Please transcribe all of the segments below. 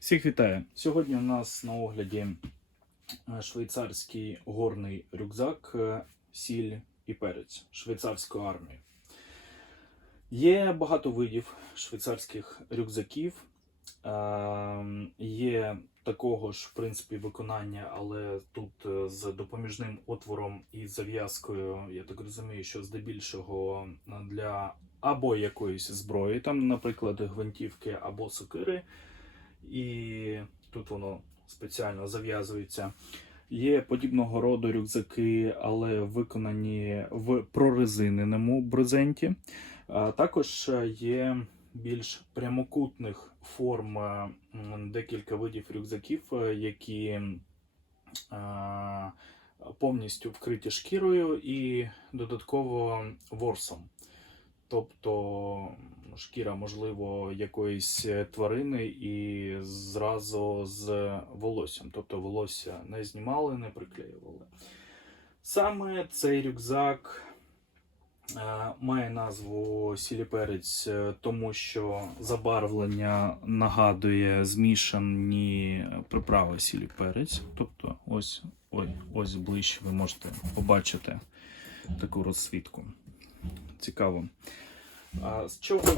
Всіх вітаю! Сьогодні у нас на огляді е, швейцарський горний рюкзак, е, сіль і перець швейцарської армії. Є багато видів швейцарських рюкзаків. Е, Є такого ж, в принципі, виконання, але тут з допоміжним отвором і зав'язкою, я так розумію, що здебільшого для або якоїсь зброї, там, наприклад, гвинтівки або сокири і тут воно спеціально зав'язується. Є подібного роду рюкзаки, але виконані в прорезиненому брезенті. Також є більш прямокутних форм е, декілька видів рюкзаків, е, які е, повністю вкриті шкірою і додатково ворсом. Тобто шкіра, можливо, якоїсь тварини і зразу з волоссям. Тобто волосся не знімали, не приклеювали. Саме цей рюкзак е, має назву сіліперець, е, тому що забарвлення нагадує змішані приправи сіліперець. Тобто, ось, ой, ось ближче ви можете побачити таку розсвітку. Цікаво.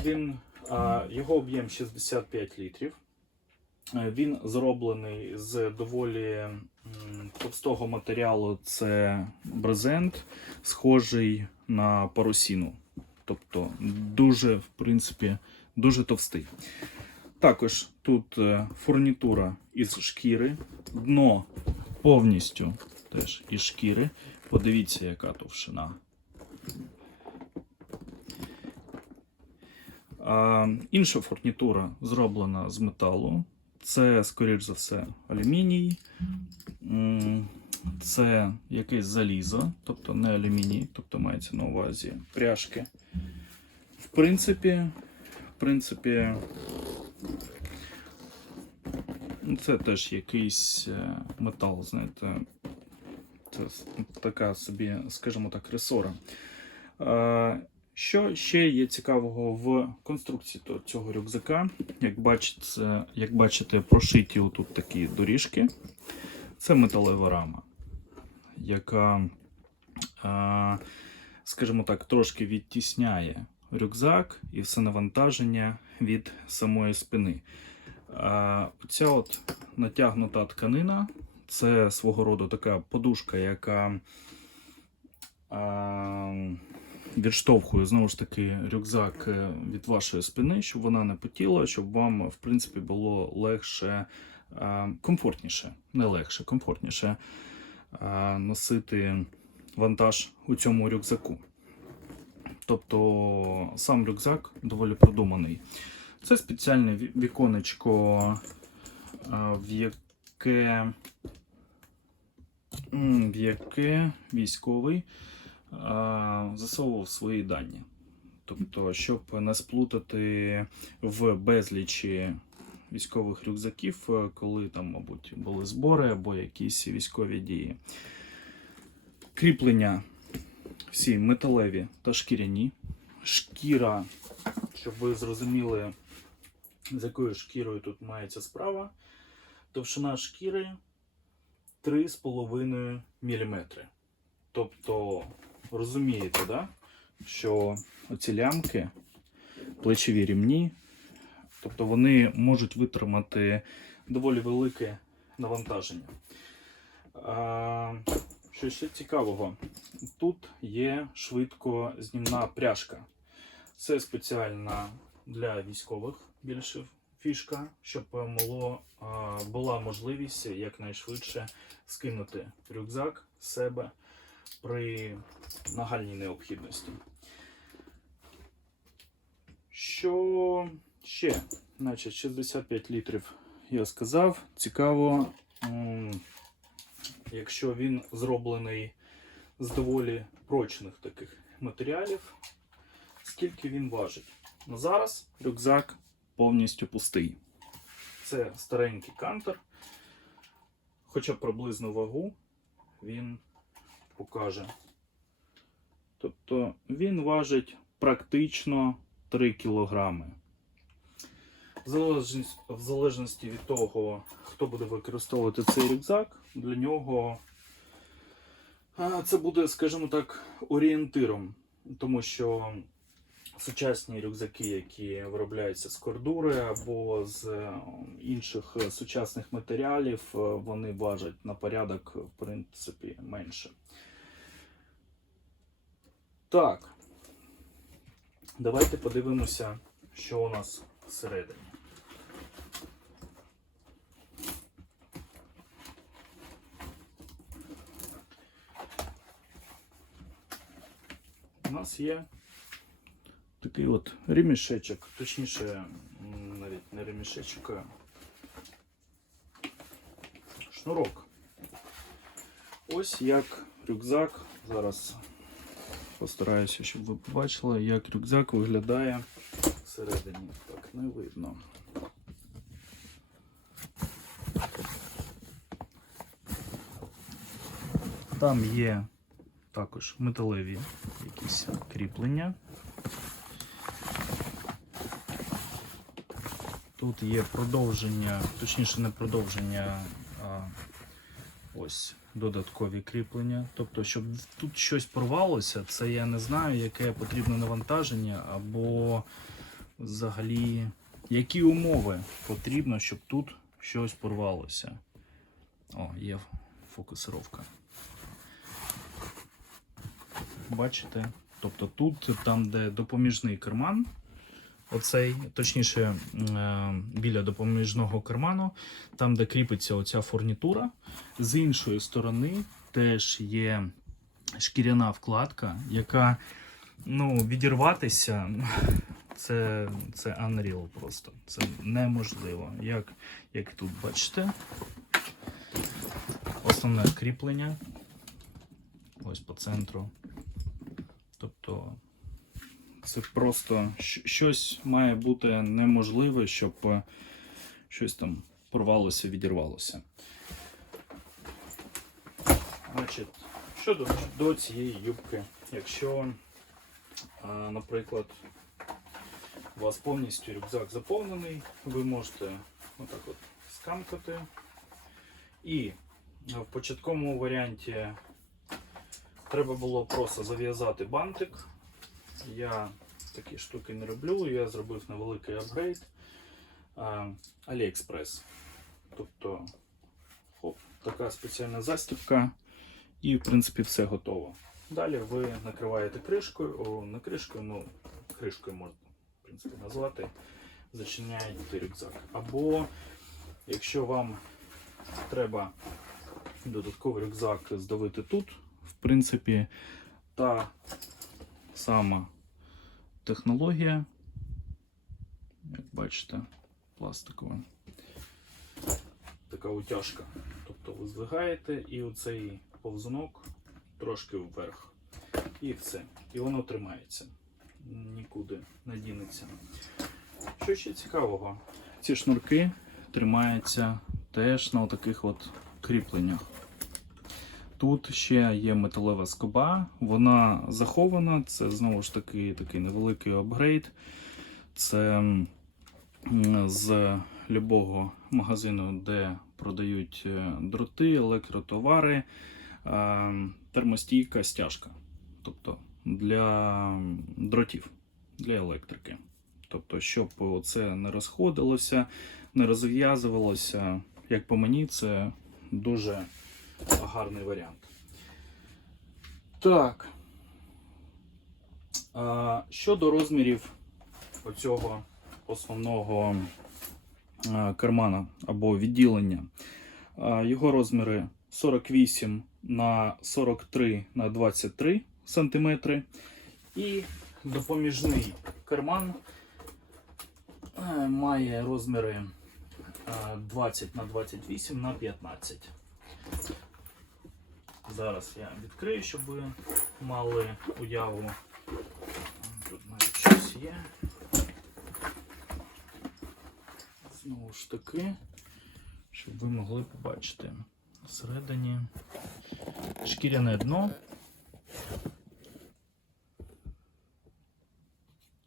Він? Його об'єм 65 літрів. Е, Він зроблений з доволі товстого матеріалу. Це брезент, схожий на парусіну. Тобто дуже, в принципі, дуже товстий. Також тут е, фурнітура із шкіри, дно повністю теж із шкіри. Подивіться, яка товщина. А, інша фурнітура зроблена з металу. Це, скоріш за все, алюміній. Це якесь залізо, тобто не алюміній, тобто мається на увазі пряжки. В принципі, в принципі, це теж якийсь е, метал, знаєте. Це така собі, скажімо так, ресора. Що ще є цікавого в конструкції цього рюкзака? Як бачите, як бачите, прошиті отут такі доріжки. Це металева рама, яка, скажімо так, трошки відтісняє рюкзак і все навантаження від самої спини. Ця от натягнута тканина це свого роду така подушка, яка відштовхує знову ж таки рюкзак е, від вашої спини, щоб вона не потіла, щоб вам, в принципі, було легше, е, комфортніше, не легше, комфортніше е, носити вантаж у цьому рюкзаку. Тобто сам рюкзак доволі продуманий. Це спеціальне віконечко, в яке, в яке військовий засовував свої дані. Тобто, щоб не сплутати в безлічі військових рюкзаків, е, коли там, мабуть, були збори або якісь військові дії. Кріплення всі металеві та шкіряні. Шкіра, щоб ви зрозуміли, з якою шкірою тут мається справа. Товщина шкіри 3,5 мм. Тобто, розумієте, да? що оці лямки, плечові рівні, тобто вони можуть витримати доволі велике навантаження. А, що ще цікавого, тут є швидко знімна пряжка. Це спеціальна для військових більше фішка, щоб могло, а, була можливість якнайшвидше скинути рюкзак з себе при нагальній необхідності. Що ще? Значить, 65 літрів я сказав. Цікаво, якщо він зроблений з доволі прочних таких матеріалів, скільки він важить. Ну, зараз рюкзак повністю пустий. Це старенький кантер. Хоча приблизну вагу він покаже. Тобто він важить практично 3 кілограми. В залежності, від того, хто буде використовувати цей рюкзак, для нього це буде, скажімо так, орієнтиром. Тому що сучасні рюкзаки, які виробляються з кордури або з е, інших сучасних матеріалів, е, вони важать на порядок, в принципі, менше. Так. Давайте подивимося, що у нас всередині. У нас є такий от ремішечок, точніше, навіть не ремішечок, а шнурок. Ось як рюкзак. Зараз постараюся, щоб ви побачили, як рюкзак виглядає всередині. Так, не видно. Там є також металеві якісь кріплення. Тут є продовження, точніше не продовження, а ось додаткові кріплення. Тобто, щоб тут щось порвалося, це я не знаю, яке потрібне навантаження, або взагалі які умови потрібно, щоб тут щось порвалося. О, є фокусировка. Бачите? Тобто тут, там, де допоміжний карман, оцей, точніше, е, біля допоміжного карману, там, де кріпиться оця фурнітура, з іншої сторони теж є шкіряна вкладка, яка ну, відірватися. Це, це unreal просто. Це неможливо. Як, як тут бачите, основне кріплення. Ось по центру. Тобто це просто щось має бути неможливе, щоб е, щось там порвалося, відірвалося. Значить, щодо до цієї юбки, якщо, наприклад, у вас повністю рюкзак заповнений, ви можете отак от скамкати. І в початковому варіанті треба було просто зав'язати бантик. Я такі штуки не роблю, я зробив невеликий апгрейд. AliExpress. Тобто, хоп, така спеціальна застібка, і в принципі все готово. Далі ви накриваєте кришкою, о, не кришкою, ну, кришкою можна в принципі, назвати, зачиняєте рюкзак. Або якщо вам треба додатковий рюкзак здавити тут, в принципі, та сама технологія, як бачите, пластикова. Така утяжка. Тобто ви здвигаєте і оцей повзунок трошки вверх. І все. І воно тримається. Нікуди не дінеться. Що ще цікавого? Ці шнурки тримаються теж на таких от кріпленнях. Тут ще є металева скоба, вона захована, це знову ж таки такий невеликий апгрейд. Це з любого магазину, де продають е, дроти, електротовари, е, термостійка стяжка. Тобто для дротів, для електрики. Тобто, щоб це не розходилося, не розв'язувалося, як по мені, це дуже гарний варіант. Так. Щодо розмірів оцього основного кармана або відділення, його розміри 48 на 43 на 23 сантиметри. І допоміжний карман має розміри е, 20 на 28 на 15. Зараз я відкрию, щоб ви мали уяву. Тут навіть щось є. Знову ж таки, щоб ви могли побачити. Всередині шкіряне дно.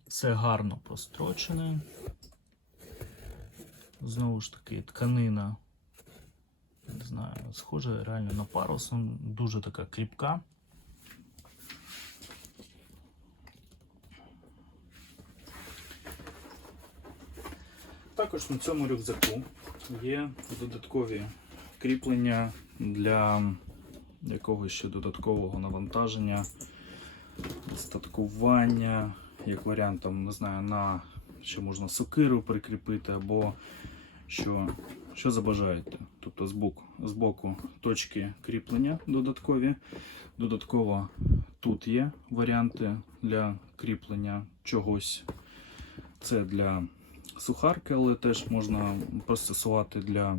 Все гарно прострочене. Знову ж таки, тканина. Знаю, схоже реально на парус, ну, дуже така кріпка. Також на цьому рюкзаку є додаткові кріплення для якогось ще додаткового навантаження, статкування, як варіант, там, не знаю, на ще можна сокиру прикріпити, або що, що забажаєте. Тобто з боку, з боку точки кріплення додаткові. Додатково тут є варіанти для кріплення чогось. Це для сухарки, але теж можна пристосувати для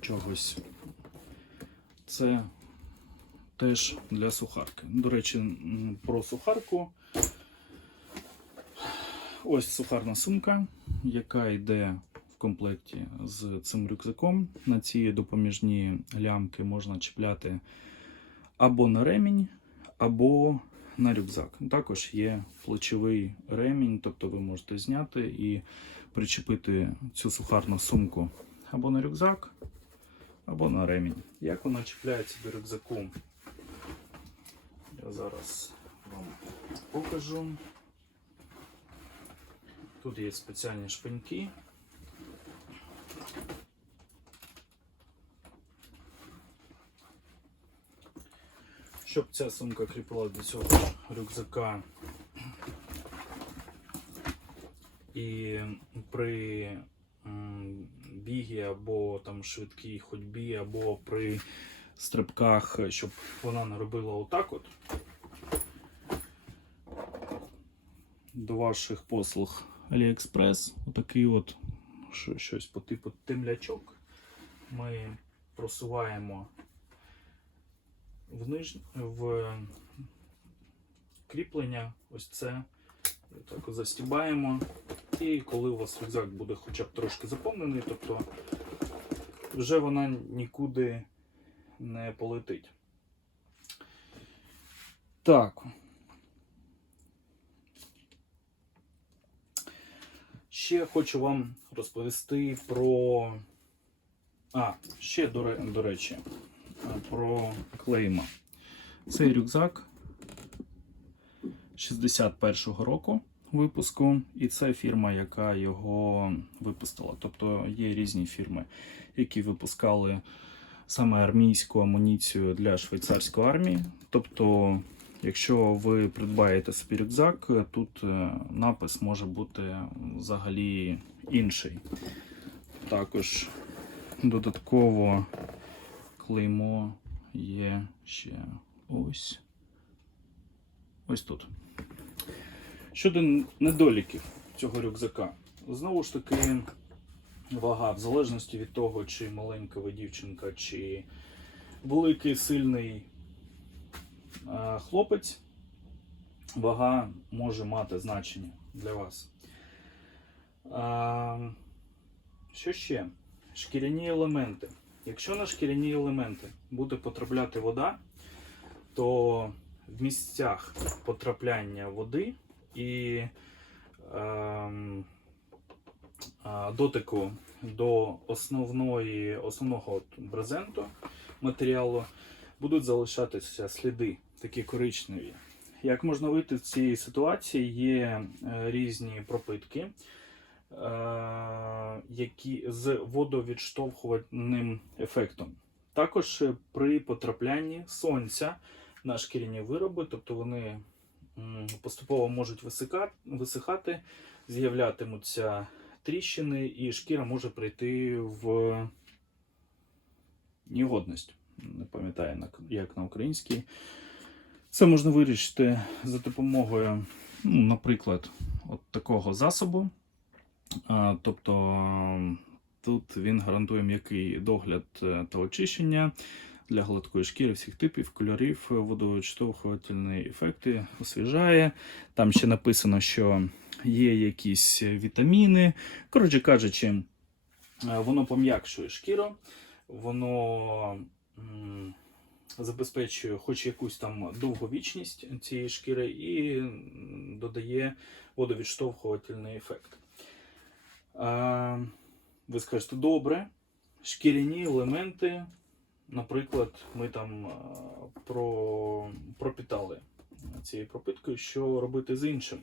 чогось. Це теж для сухарки. До речі, про сухарку. Ось сухарна сумка, яка йде комплекті з цим рюкзаком. На ці допоміжні лямки можна чіпляти або на ремінь, або на рюкзак. Також є плечовий ремінь, тобто ви можете зняти і причепити цю сухарну сумку або на рюкзак, або на ремінь. Як вона чіпляється до рюкзаку? Я зараз вам покажу. Тут є спеціальні шпиньки. Щоб ця сумка кріпила до цього рюкзака і при бігі або там швидкій ходьбі, або при стрибках, щоб вона не робила отак от. До ваших послуг AliExpress, отакий от щось по типу темлячок. Ми просуваємо в, ниж... в кріплення, ось це. Так застібаємо. І коли у вас рюкзак буде хоча б трошки заповнений, тобто вже вона нікуди не полетить. Так. Ще хочу вам розповісти про. А, ще до, речі, про клейма. Цей рюкзак 61-го року випуску, і це фірма, яка його випустила. Тобто є різні фірми, які випускали саме армійську амуніцію для швейцарської армії. Тобто, якщо ви придбаєте собі рюкзак, тут е, напис може бути взагалі інший. Також додатково клеймо є ще ось. Ось тут. Щодо недоліків цього рюкзака, знову ж таки, вага, в залежності від того, чи маленька ви дівчинка, чи великий сильний хлопець, вага може мати значення для вас. Що ще? Шкіряні елементи. Якщо на шкіряні елементи буде потрапляти вода, то в місцях потрапляння води і ем, дотику до основної, основного брезенту матеріалу будуть залишатися сліди, такі коричневі. Як можна вийти з цієї ситуації, є е, різні пропитки, е, які з водовідштовхувальним ефектом. Також е, при потраплянні сонця на шкіряні вироби, тобто вони поступово можуть висихати, з'являтимуться тріщини, і шкіра може прийти в негодність. Не пам'ятаю, як на українській. Це можна вирішити за допомогою, ну, наприклад, от такого засобу. Тобто тут він гарантує м'який догляд е, та очищення для гладкої шкіри всіх типів, кольорів, водоочтовхувальні ефекти, освіжає. Там ще написано, що є якісь вітаміни. Коротше кажучи, е, воно пом'якшує шкіру, воно забезпечує хоч якусь там довговічність цієї шкіри і додає водовідштовхувальний ефект. Ви скажете, добре, шкіряні елементи, наприклад, ми там про, пропітали цією пропиткою, що робити з іншим.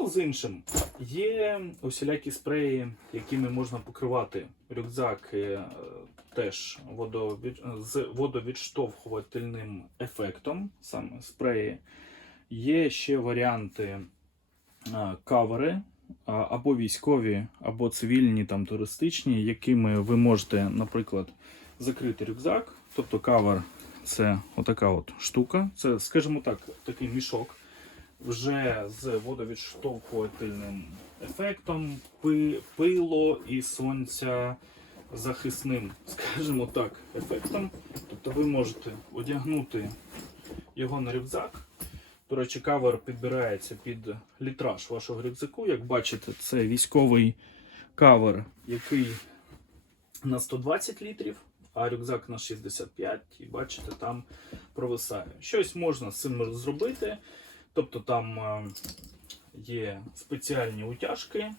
Ну, з іншим. Є усілякі спреї, якими можна покривати рюкзак е, теж водовід... з водовідштовхувальним ефектом, саме спреї. Є ще варіанти кавери або військові, або цивільні, там туристичні, якими ви можете, наприклад, закрити рюкзак. Тобто кавер це отака от штука. Це, скажімо так, такий мішок вже з водовідштовхувальним ефектом, пило і сонця захисним, скажімо так, ефектом. Тобто ви можете одягнути його на рюкзак. До речі, кавер підбирається під літраж вашого рюкзаку. Як бачите, це військовий кавер, який на 120 літрів, а рюкзак на 65, і бачите, там провисає. Щось можна з цим зробити. Тобто там е, є спеціальні утяжки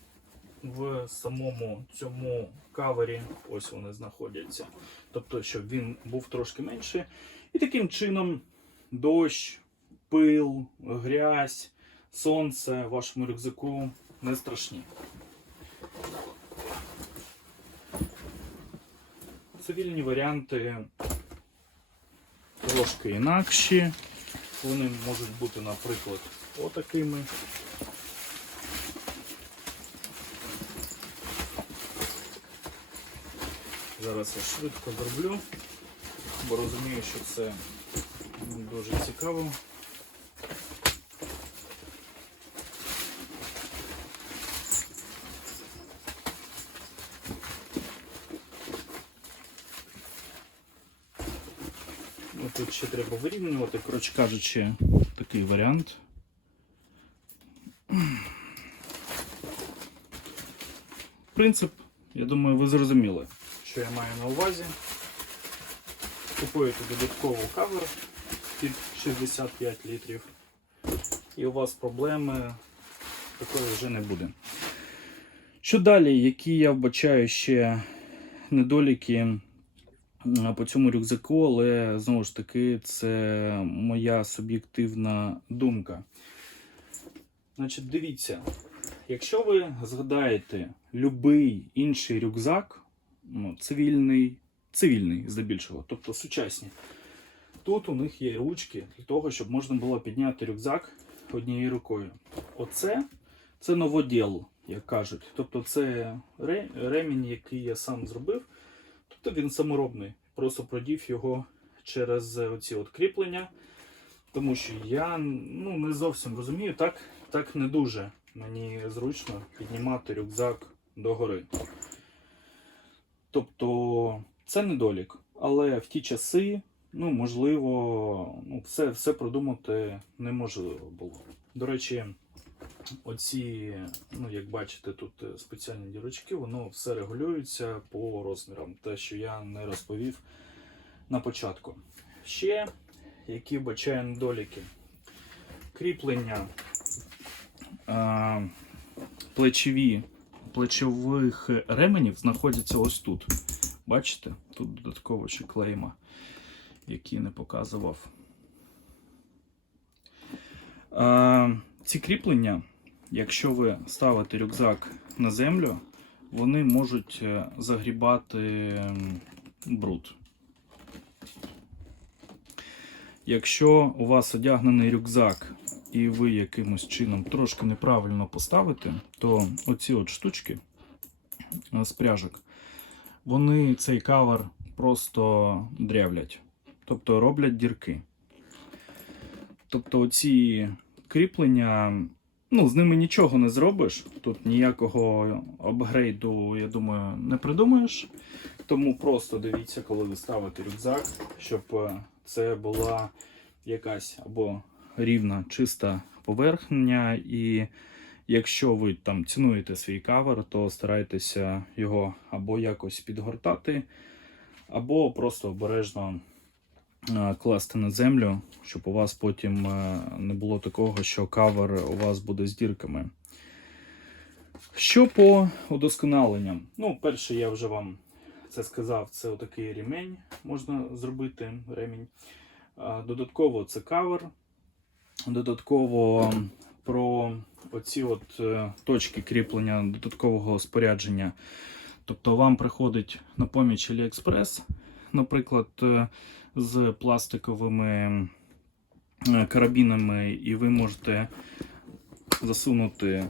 в самому цьому кавері. Ось вони знаходяться. Тобто, щоб він був трошки менший. І таким чином дощ, пил, грязь, сонце в вашому рюкзаку не страшні. Цивільні варіанти трошки інакші. Вони можуть бути, наприклад, отакими. Зараз я швидко зроблю, бо розумію, що це дуже цікаво. Ну, Тут ще треба вирівнювати, коротше кажучи, такий варіант. Принцип, я думаю, ви зрозуміли, що я маю на увазі. Купуєте додаткову кавер під 65 літрів, і у вас проблеми такої вже не буде. Що далі, які я вбачаю ще недоліки по цьому рюкзаку, але знову ж таки, це моя суб'єктивна думка. Значить, дивіться, якщо ви згадаєте будь-який інший рюкзак, ну, цивільний, цивільний здебільшого, тобто сучасні, тут у них є ручки для того, щоб можна було підняти рюкзак однією рукою. Оце це новоділ, як кажуть. Тобто це ремінь, який я сам зробив. Тобто він саморобний. Просто продів його через оці от кріплення. Тому що я ну, не зовсім розумію, так, так не дуже мені зручно піднімати рюкзак догори. Тобто це недолік. Але в ті часи, ну, можливо, ну, все, все продумати неможливо було. До речі, оці, ну, як бачите, тут е, спеціальні дірочки, воно все регулюється по розмірам, те, що я не розповів на початку. Ще які вбачаю недоліки. Кріплення а, плечові, плечових ременів знаходяться ось тут. Бачите? Тут додатково ще клейма, які не показував. А, ці кріплення, якщо ви ставите рюкзак на землю, вони можуть е, загрібати бруд. Якщо у вас одягнений рюкзак і ви якимось чином трошки неправильно поставите, то оці от штучки е, з пряжок, вони цей кавер просто дрявлять, тобто роблять дірки. Тобто оці кріплення, ну, з ними нічого не зробиш. Тут ніякого апгрейду, я думаю, не придумаєш. Тому просто дивіться, коли ви ставите рюкзак, щоб е, це була якась або рівна, чиста поверхня. І якщо ви там цінуєте свій кавер, то старайтеся його або якось підгортати, або просто обережно класти на землю, щоб у вас потім е, не було такого, що кавер у вас буде з дірками. Що по удосконаленням? Ну, перше, я вже вам це сказав, це отакий ремень можна зробити ремінь. Додатково це кавер. Додатково про оці от е, точки кріплення додаткового спорядження. Тобто вам приходить на поміч AliExpress, наприклад, е, з пластиковими е, карабінами, і ви можете засунути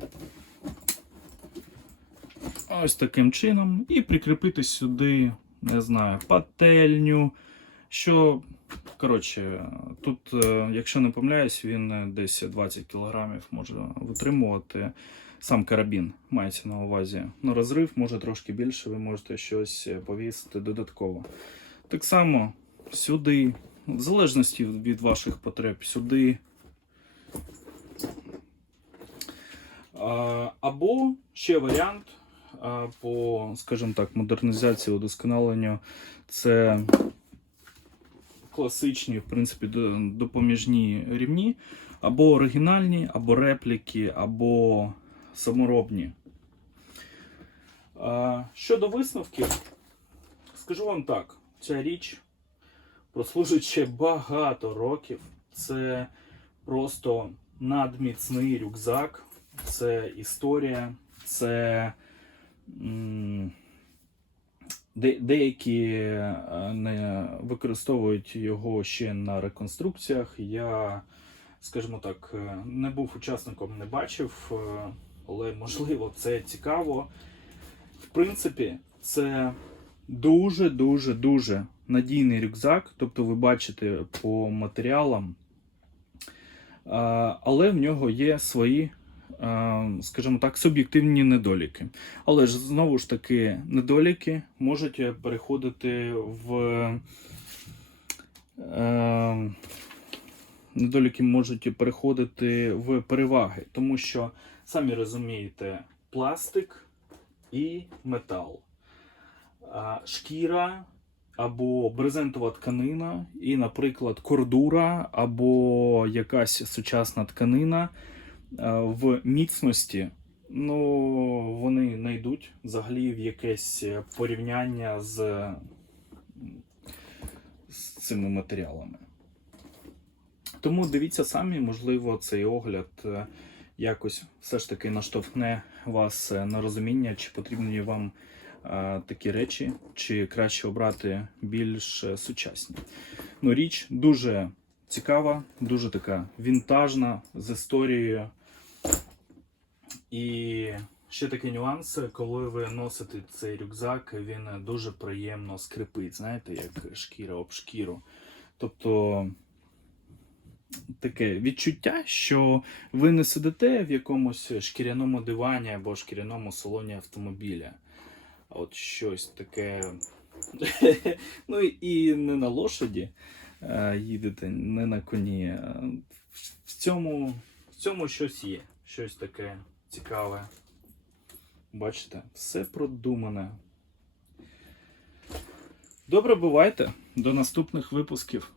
ось таким чином і прикріпити сюди, не знаю, пательню. Що, коротше, тут, е, якщо не помиляюсь, він десь 20 кг може витримувати. Сам карабін мається на увазі. Ну, розрив може трошки більше, ви можете щось повісити додатково. Так само сюди, в залежності від ваших потреб, сюди. Або ще варіант по, скажімо так, модернізації, удосконаленню це класичні, в принципі, допоміжні рівні, або оригінальні, або репліки, або саморобні. Щодо висновків, скажу вам так: ця річ прослужить ще багато років. Це просто надміцний рюкзак, це історія, це де, деякі е, не використовують його ще на реконструкціях. Я, скажімо так, е, не був учасником, не бачив, е, але можливо це цікаво. В принципі, це дуже, дуже, дуже надійний рюкзак. Тобто, ви бачите по матеріалам, але в нього є свої, скажімо так, суб'єктивні недоліки. Але ж знову ж таки, недоліки можуть переходити в. Е, недоліки можуть переходити в переваги, тому що, самі розумієте, пластик і метал. Шкіра або брезентова тканина, і, наприклад, кордура або якась сучасна тканина е, в міцності, ну, вони не йдуть взагалі в якесь порівняння з, з цими матеріалами. Тому дивіться самі, можливо, цей огляд е, якось все ж таки наштовхне вас е, на розуміння, чи потрібні вам такі речі, чи краще обрати більш е, сучасні. Ну, річ дуже цікава, дуже така вінтажна з історією. І ще такий нюанс, коли ви носите цей рюкзак, він дуже приємно скрипить, знаєте, як шкіра об шкіру. Тобто таке відчуття, що ви не сидите в якомусь шкіряному дивані або шкіряному салоні автомобіля. От щось таке. ну і не на лошаді е, їдете, не на коні. В цьому, в цьому щось є. Щось таке цікаве. Бачите, все продумане. Добре, бувайте. До наступних випусків.